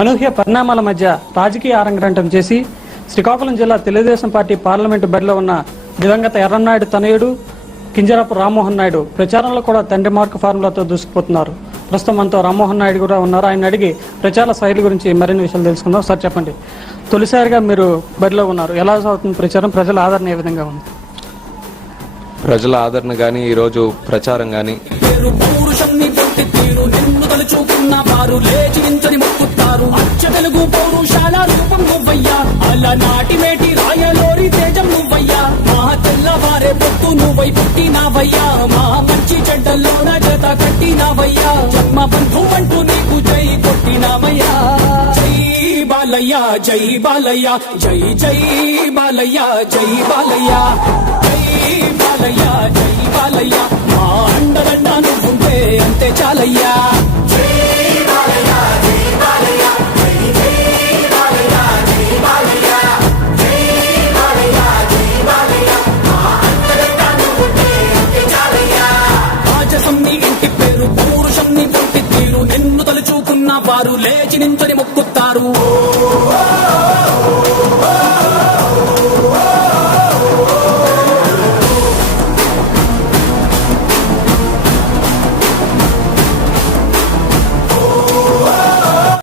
అనూహ్య పరిణామాల మధ్య రాజకీయ ఆరంగరంటం చేసి శ్రీకాకుళం జిల్లా తెలుగుదేశం పార్టీ పార్లమెంటు బరిలో ఉన్న దివంగత ఎర్రన్నాయుడు తనయుడు కింజరాపు రామ్మోహన్ నాయుడు ప్రచారంలో కూడా తండ్రి మార్కు ఫార్ములాతో దూసుకుపోతున్నారు. ప్రస్తుతం మనతో రామ్మోహన్ నాయుడు కూడా ఉన్నారు. ఆయన అడిగి ప్రచార శైలి గురించి మరిన్ని విషయాలు తెలుసుకుందాం. సార్ చెప్పండి, తొలిసారిగా మీరు బరిలో ఉన్నారు, ఎలా సాగుతుంది ప్రచారం? ప్రజల ఆదరణ ఏ విధంగా ఉంది? ప్రజల ఆదరణ కానీ ఈరోజు ప్రచారం కానీ తెలుగు పౌరుషాల రూపం నువ్వయ్యా, అలనాటి మేటి రాయలోరి తేజం నువ్వయ్యా, మా తెల్లవారే పొత్తు నువ్వై పుట్టినావయ్యా, మా మంచి చెడ్డల్లోన జత కట్టినావయ్యా, జన్మ బంధు అంటూ నీకు జై కొట్టినావయ్యా. జై బాలయ్య జై బాలయ్య జై జై బాలయ్య జై బాలయ్య జై బాలయ్య జై బాలయ్య, మా అండదండ నువ్వుంటే అంతే చాలయ్యా. నిన్ను తలుచుకున్న వారు లేచి నించని మొక్కుతారు.